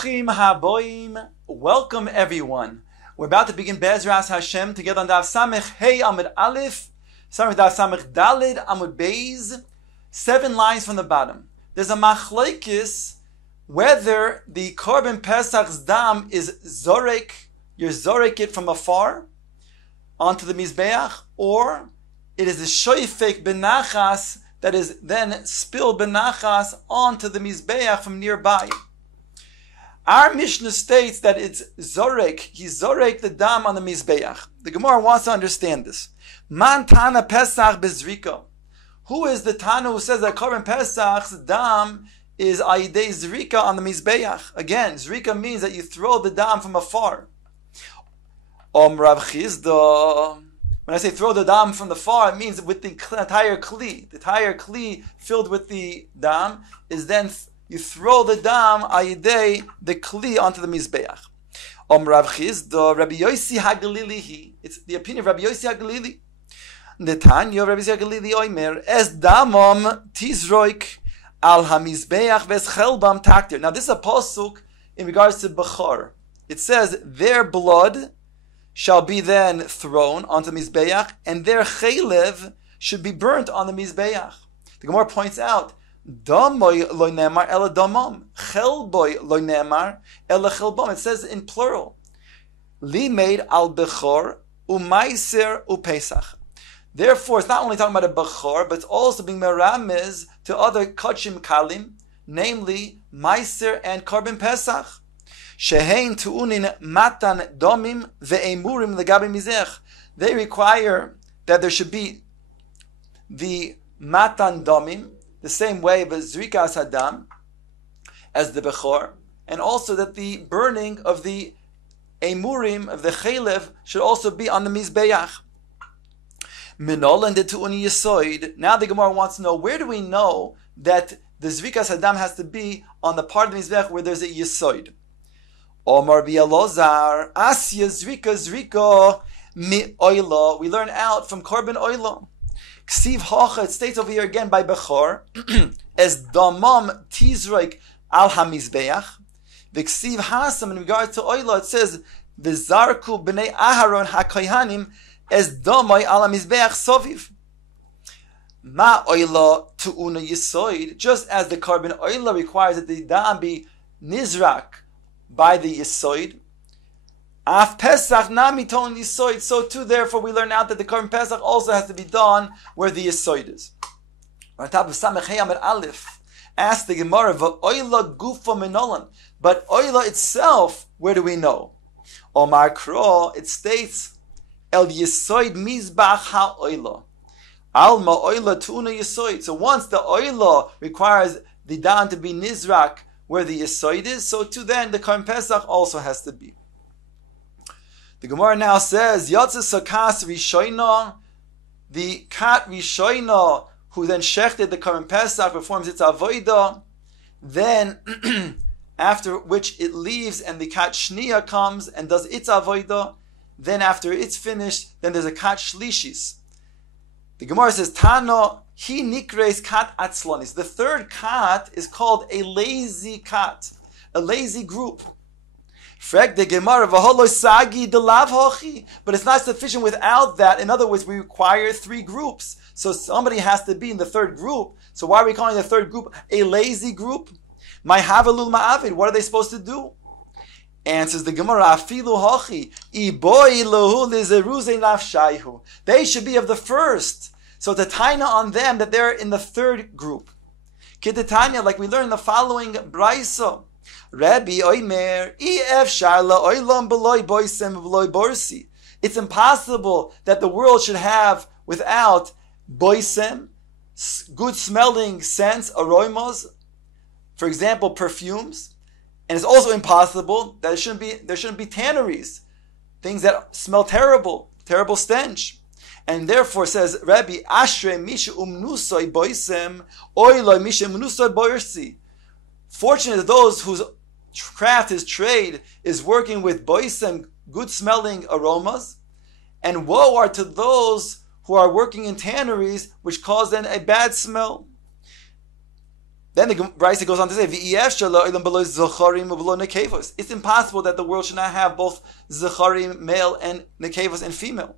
Bruchim haboim. Welcome everyone. We're about to begin Be'ezras Hashem together on Daf Samech Hey Amud Aleph, starting with Daf Samech Dalid Amud Beis, 7 lines from the bottom. There's a machlokes whether the Korban Pesach's dam is zorek, you're zorek it from afar onto the Mizbeach, or it is a shoifek benachas that is then spilled benachas onto the Mizbeach from nearby. Our Mishnah states that it's zorek, he zorek the dam on the Mizbeach. The Gemara wants to understand this. Man Tana Pesach bezrika. Who is the Tana who says that Korban Pesach's dam is ayidei zrika on the Mizbeach? Again, zrika means that you throw the dam from afar. Rav Chizda. When I say throw the dam from the far, it means with the entire kli. The entire kli filled with the dam is then you throw the dam ayidei the kli onto the Mizbeach. Rav Chizda, Rabbi Yosi HaGalili. It's the opinion of Rabbi Yosi HaGalili. The Tanya of Rabbi Yosi HaGalili Oimer es damam tizroik al hamizbeach veschelbam taktir. Now this is a pasuk in regards to Bechor. It says their blood shall be then thrown onto the Mizbeach, and their chaylev should be burnt on the Mizbeach. The Gemara points out, Damoy lo nemar ela damam, chelboy lo nemar ela chelbam. It says in plural, li made al bechor umaiser upesach. Therefore, it's not only talking about a bechor, but it's also being meramiz to other kachim kalim, namely maiser and Korban Pesach. Shehein tuunin matan domim ve'emurim legabi mizech. They require that there should be the matan domim, the same way of zrikas hadam as the bechor, and also that the burning of the emurim of the chaylev should also be on the mizbeach. Minolan de tuuni yisoid. Now the Gemara wants to know, where do we know that the zrikas hadam has to be on the part of the mizbeach where there's a yisoid? Omar bi'alozar asya zrika mi oila. We learn out from korban oila. Ksiv hacha, it states over here again by Bechor, as damam tizroik al hamizbeach. V'ksiv hasam, in regard to oila, it says v'zarku b'nei Aharon hakohanim as damai al hamizbeach soviv. Ma oila tu'una yisoid, just as the korban oila requires that the dam be nizrak by the yisoid. Af Pesach nami ton yisoid. So too, therefore, we learn out that the Korban Pesach also has to be done where the yisoid is. On top of Samech Hey Amud Aleph, ask the Gemara, "V'oila gufa minolan." But oila itself, where do we know? Omar Kro, it states, "El yisoid mizbach ha oila." Alma oila tu'una yisoid. So once the oila requires the dan to be nizrak where the yisoid is, so too then the Korban Pesach also has to be. The Gemara now says, Yotze Sakas Rishoina, the kat Rishoina, who then shechted the Korban Pesach, performs its avodah, then after which it leaves and the kat Shniya comes and does its avodah, then after it's finished, then there's a kat Shlishis. The Gemara says, Tano, he nikres kat atzlonis. The third kat is called a lazy kat, a lazy group. But it's not sufficient without that. In other words, we require 3 groups. So somebody has to be in the third group. So why are we calling the third group a lazy group? My havelul ma'avid. What are they supposed to do? Answers the Gemara, afilu hochi, iboi lahu lizeruze nafshayhu. They should be of the first. So it's a taina on them that they're in the third group. Kitetanya, like we learn in the following brayso. Rabbi Oimer, it's impossible that the world should have without boisem, good smelling scents, aromas, for example, perfumes. And it's also impossible that there shouldn't be tanneries, things that smell terrible stench. And therefore says Rabbi Ashre Misha Umnusoi Boisem, Oiloi Misha Umnusoi Boirsi. Fortunate are those whose craft, his trade, is working with boisem, good-smelling aromas, and woe are to those who are working in tanneries, which cause then a bad smell. Then the Brisa goes on to say, it's impossible that the world should not have both zecharim, male, and nekevos, and female.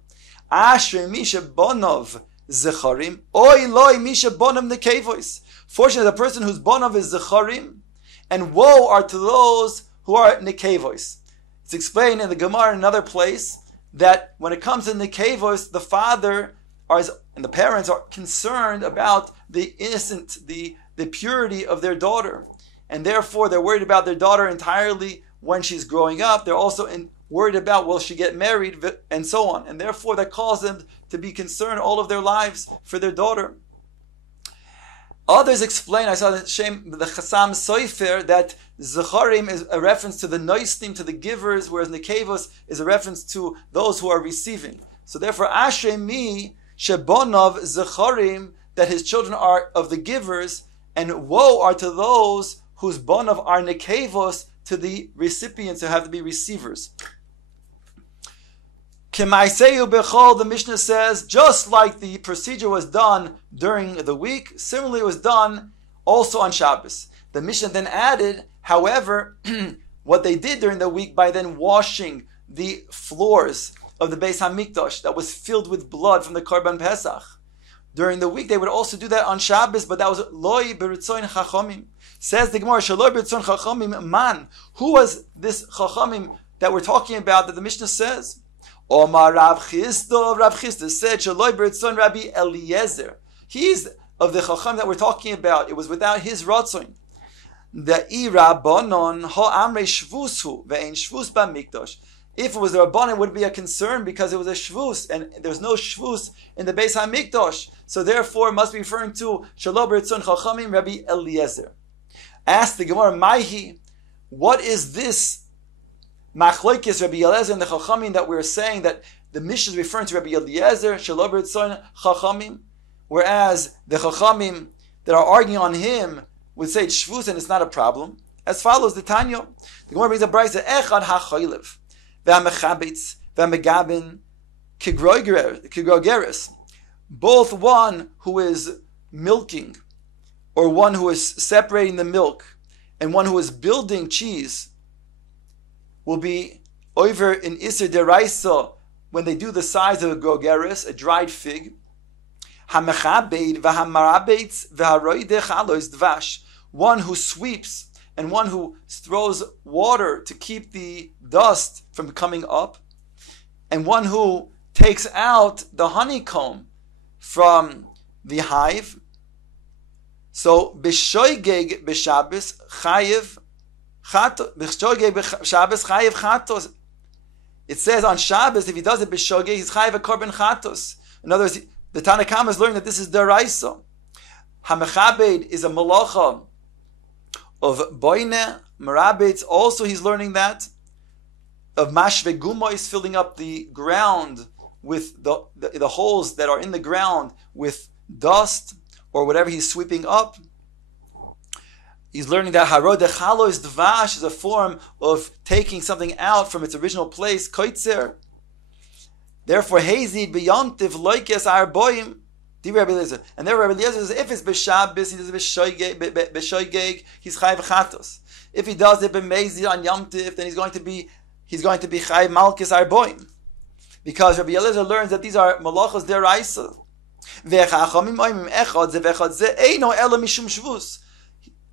Ashrei misha bonov zecharim, oy loy misha bonov nekevos. Fortunately, the person whose bonov is zecharim, and woe are to those who are nekevos. It's explained in the Gemara in another place that when it comes to nekevos, the father and the parents are concerned about the innocent, the purity of their daughter, and therefore they're worried about their daughter entirely when she's growing up. They're also worried about, will she get married, and so on, and therefore that causes them to be concerned all of their lives for their daughter. Others explain, I saw the Chassam Soifer, that Zecharim is a reference to the Noistim, to the givers, whereas Nekevos is a reference to those who are receiving. So therefore, Ashrei mi shebonov Zecharim, that his children are of the givers, and woe are to those whose bonov are Nekevos, to the recipients who have to be receivers. Kemaiseyu bechol, the Mishnah says, just like the procedure was done during the week, similarly it was done also on Shabbos. The Mishnah then added, however, what they did during the week by then washing the floors of the Beis HaMikdash that was filled with blood from the Korban Pesach. During the week they would also do that on Shabbos, but that was loy beritzoin chachamim. Says the Gemara, shaloy beritzoin chachamim man. Who was this chachamim that we're talking about that the Mishnah says? Omar Rav Chisda said, shaloy beritzoin Rabbi Eliezer. He's of the chacham that we're talking about. It was without his ratzon. The Rabbanon ha amrei shvusu ve'ein shvus b'mikdash. If it was a Rabbanon, it would be a concern because it was a shvus, and there's no shvus in the Beis HaMikdash. So therefore, it must be referring to Shalom B'Ritzon Chachamim Rabbi Eliezer. Ask the Gemara, Maihi, what is this Machlokes Rabbi Eliezer and the Chachamim that we're saying that the Mishnah is referring to Rabbi Eliezer, Shalom B'Ritzon Chachamim, whereas the Chachamim that are arguing on him would say it's shvus and it's not a problem? As follows, the Tanya. The Gemara brings a brayso, Echad HaChoylev. V'amechabitz, v'amegabin, kigrogeres. Both one who is milking, or one who is separating the milk, and one who is building cheese, will be over in Isser Deraisa when they do the size of a grogeres, a dried fig. Hamechabed, v'hamarabetz, v'haroide chalois dvash. One who sweeps, and one who throws water to keep the dust from coming up, and one who takes out the honeycomb from the hive. So, b'shoigeg b'Shabbos chayev chatos. B'shoigeg b'Shabbos chayev chatos. It says on Shabbos, if he does it b'shoigeg, he's chayev a korban chatos. In other words, the Tanna Kama is learning that this is deraisa. Hamechabed is a malacha of boine, merabetz, also he's learning that. Of mashve gumo is filling up the ground with the holes that are in the ground with dust or whatever he's sweeping up. He's learning that harod echalo is dvash, is a form of taking something out from its original place, koitzer. Therefore, hazid b'yomtiv loikes arboim. And there Rabbi Eliezer says, if it's b'Shabbos, he does it b'shoigeg, he's chayv chatos. If he does it b'meizid on Yom Tiv, then he's going to be chayv malchus arboim, because Rabbi Eliezer learns that these are malachos deraisa.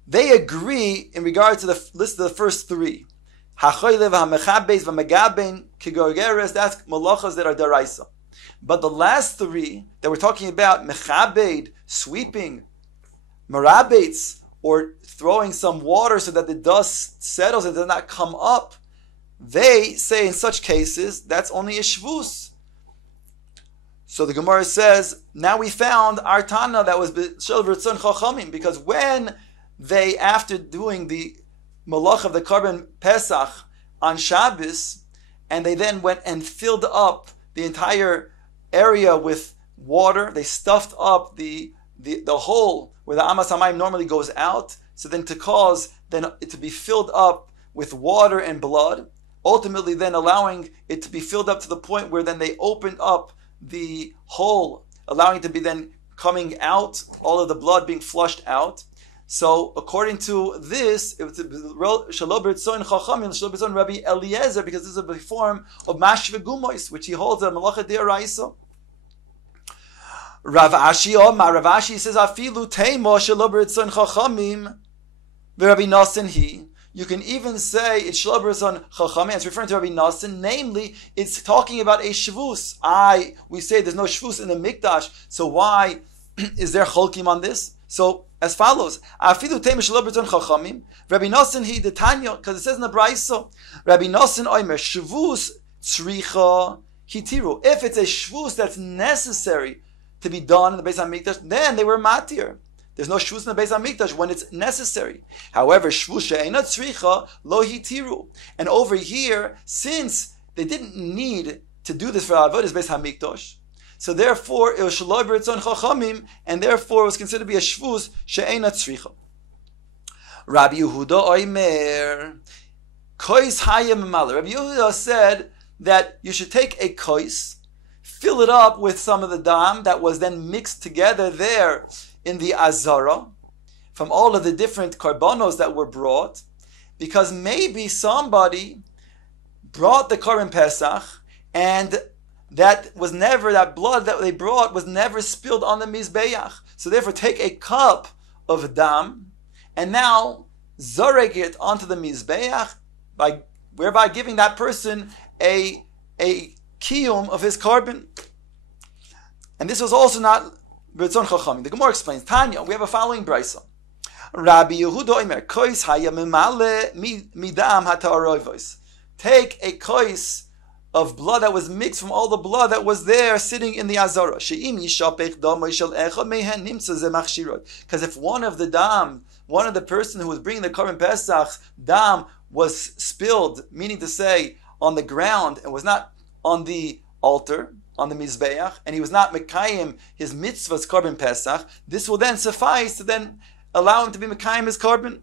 They agree in regard to the list of the first three. That's malachos that are deraisa. But the last three that we're talking about, mechabed, sweeping, merabetz, or throwing some water so that the dust settles and does not come up, they say in such cases, that's only a shvus. So the Gemara says, now we found our Tana that was b'shel v'ritzon chachamim, because when they, after doing the malach of the Korban Pesach on Shabbos, and they then went and filled up the entire area with water, they stuffed up the hole where the Amas Hamayim normally goes out, so then to cause then it to be filled up with water and blood, ultimately then allowing it to be filled up to the point where then they opened up the hole, allowing it to be then coming out, all of the blood being flushed out. So according to this, it was Shelo B'Ritzon Chachamim, Shelo B'Ritzon Rabbi Eliezer, because this is a form of Mashve Gumois, which he holds a Malacha D'Oraisa. Rav Ashi says, Afilu Teimo Shelo B'Ritzon Chachamim, Rabbi Nasan he. You can even say it's Shelo B'Ritzon Chachamim. It's referring to Rabbi Nasan. Namely, it's talking about a shvus. We say there's no shvus in the mikdash. So why is there cholkim on this? So as follows: Afilu Teimo Shelo B'Ritzon Chachamim, Rabbi Nasan he the Tanya, because it says in the Brayso, Rabbi Nasan oimer shvus tzricha hitiru. If it's a shvus that's necessary to be done in the Beis HaMikdash, then they were matir. There's no shvus in the Beis HaMikdash when it's necessary. However, shvus she'ena tzricha lo hitiru. And over here, since they didn't need to do this for avodas Beis HaMikdash, so therefore it was shelo b'ritzon chachamim, and therefore it was considered to be a shvus she'ena tzricha. Rabbi Yehuda oimer kois hayem mamala. Rabbi Yehuda said that you should take a kois, fill it up with some of the dam that was then mixed together there in the azara from all of the different karbanos that were brought, because maybe somebody brought the Korban Pesach and that blood that they brought was never spilled on the Mizbeach. So therefore take a cup of dam and now zarek it onto the Mizbeach, whereby giving that person a kiyum of his carbon. And this was also not B'Ritzon Chachamim. The Gemara explains, Tanya, we have a following brisa. Rabbi Yehuda omer, kois haya memale midam hata'aroivos. Take a kois of blood that was mixed from all the blood that was there sitting in the azara. She'im yishapech damay shel echad mehen nimtza ze machshirot. Because if one of the person who was bringing the Korban Pesach's dam was spilled, meaning to say on the ground, and was not on the altar, on the Mizbeach, and he was not Mekayim his mitzvah's Korban Pesach, this will then suffice to then allow him to be Mekayim his Korban.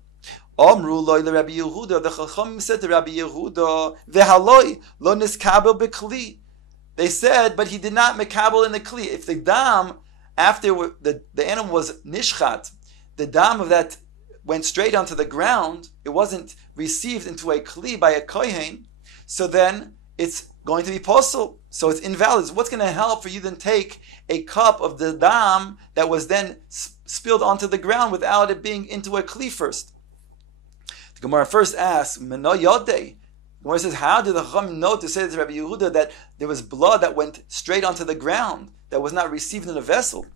Amru loy le Rabbi Yehuda, the Chachamim said to Rabbi Yehuda, Vehaloi lo niskabel bekli. They said, but he did not Mekabel in the Kli. If the dam, after the animal was nishchat, the dam of that went straight onto the ground, it wasn't received into a Kli by a Kohen, so then it's going to be posel, so it's invalid. So what's going to help for you then take a cup of the dam that was then spilled onto the ground without it being into a kli first? The Gemara first asks, Meno Yodei. The Gemara says, how did the Chacham know to say to Rabbi Yehuda that there was blood that went straight onto the ground that was not received in a vessel?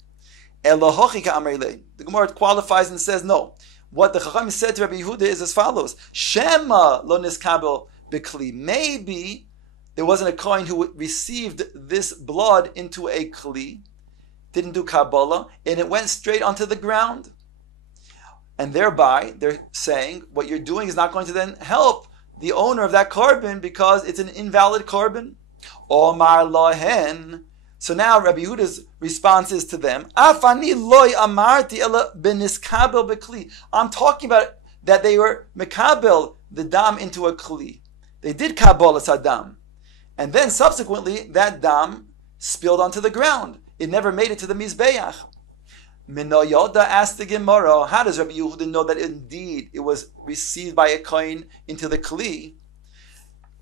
Elohochi ka'amrele. The Gemara qualifies and says, no. What the Chacham said to Rabbi Yehuda is as follows: Shema lo niskabel b'kli. Maybe there wasn't a Kohen who received this blood into a Kli, didn't do Kabbalah, and it went straight onto the ground. And thereby, they're saying, what you're doing is not going to then help the owner of that carbon because it's an invalid carbon. Omar lohen. So now Rabbi Yehuda's response is to them, Afani loy amarti ela beniskabel bekli. I'm talking about that they were mekabel the dam into a Kli. They did Kabbalah sadam. And then subsequently, that dam spilled onto the ground. It never made it to the Mizbeach. Mino Yoda asked the Gemara, how does Rabbi Yehuda know that indeed it was received by a Kohen into the Kli?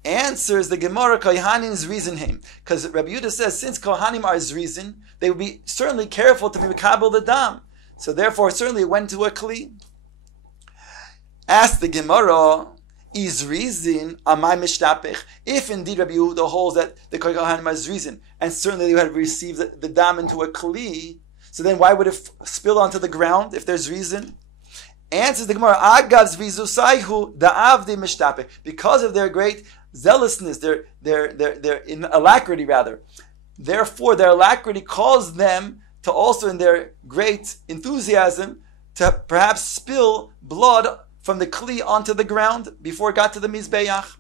Answers the Gemara, Kohanim reason him. Because Rabbi Yehuda says, since Kohanim are Zrizin, they would be certainly careful to be Mekabel the dam. So therefore, certainly it went to a Kli. Asked the Gemara, is reason amai mishtapech. If indeed Rabbi Yehuda holds that the Kohanim is reason, and certainly they had received the dam into a kli, so then why would it spill onto the ground if there's reason? Answers the Gemara, Agav's vizusaihu da'avdi mishtapech. Because of their great zealousness, their alacrity rather. Therefore, their alacrity caused them to also, in their great enthusiasm, to perhaps spill blood from the kli onto the ground before it got to the Mizbeach.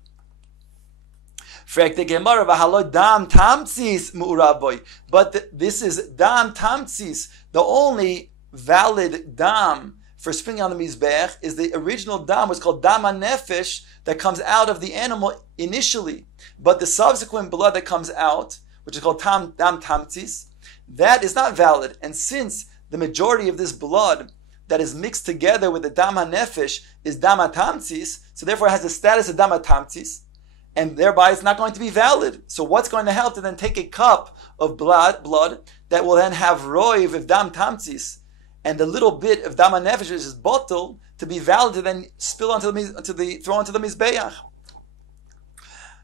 But this is dam tamtsis. The only valid dam for spilling on the Mizbeach is the original dam, was called dam nefesh, that comes out of the animal initially. But the subsequent blood that comes out, which is called dam tamtsis, that is not valid. And since the majority of this blood that is mixed together with the dam hanefesh is dam hatamtzis, so therefore it has the status of dam hatamtzis, and thereby it's not going to be valid. So what's going to help to then take a cup of blood that will then have roiv of dam tamtzis, and the little bit of dam hanefesh which is bottle to be valid to then spill onto the throw onto the mizbeach.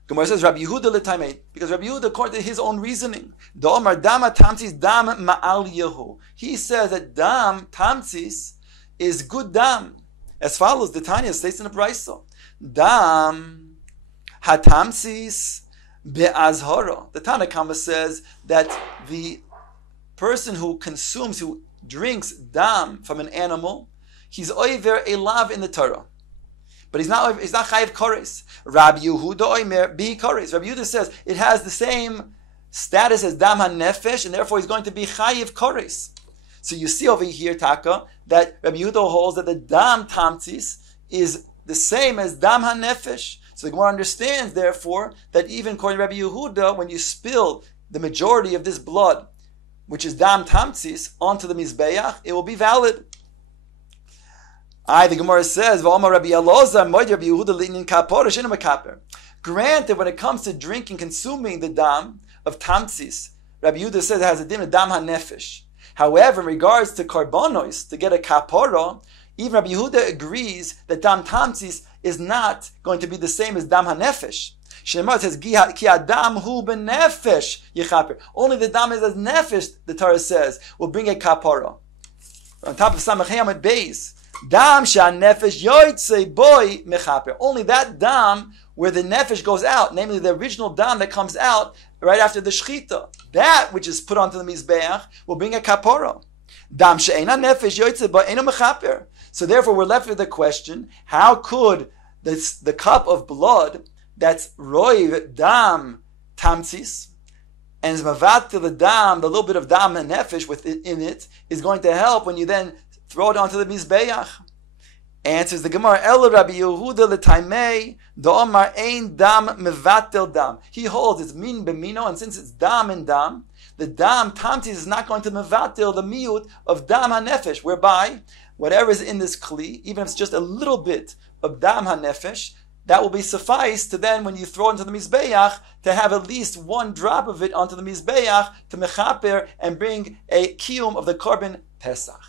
Gemara says Rabbi Yehuda l'taimei, because Rabbi Yehuda, according to his own reasoning, Da'omar dam tamtzis dam ma'al yehu. He says that dam tamtzis is good dam, as follows. The Tanya states in the Brayso, dam hatamtzis be'azhara. The Tanakhama says that the person who drinks dam from an animal, he's oiver elav in the Torah. But he's not chayiv kores. Rabbi Yehuda oimer bi kores. Rabbi Yehuda says it has the same status as dam hanefesh, and therefore he's going to be chayiv kores. So you see over here, Taka, that Rabbi Yehuda holds that the dam tamtzis is the same as dam hanefesh. So the Gemara understands, therefore, that even according to Rabbi Yehuda, when you spill the majority of this blood, which is dam tamtzis, onto the mizbeach, it will be valid. The Gemara says, granted, when it comes to drinking, consuming the dam of tamtzis, Rabbi Yehuda says it has a din of dam hanefesh. However, in regards to karbonos, to get a kapora, even Rabbi Yehuda agrees that dam tamtzis is not going to be the same as dam hanefesh. Shemar says, ki adam hu benefesh yichaper. Only the dam is as nefesh, the Torah says, will bring a kapora. On top of Samach Amud Beis, dam shan nefesh yoytze boy mechaper. Only that dam where the nefesh goes out, namely the original dam that comes out right after the shechita, that which is put onto the mizbeach will bring a kapora. Dam she'ena nefesh yoytze boy eno mechaper. So therefore, we're left with the question: how could the cup of blood that's roiv dam tamtzis and is mavatil the dam, the little bit of dam and nefesh within it, is going to help when you then throw it onto the mizbeach? Answers the Gemara, El Rabbi Yehuda l'taimei do'omar ein dam mevatel dam. He holds it's min b'mino, and since it's dam and dam, the dam tamtis is not going to mevatel the miut of dam hanefesh, whereby whatever is in this kli, even if it's just a little bit of dam hanefesh, that will be suffice to then, when you throw it into the mizbeach, to have at least one drop of it onto the mizbeach to mechaper and bring a kiyum of the korban Pesach.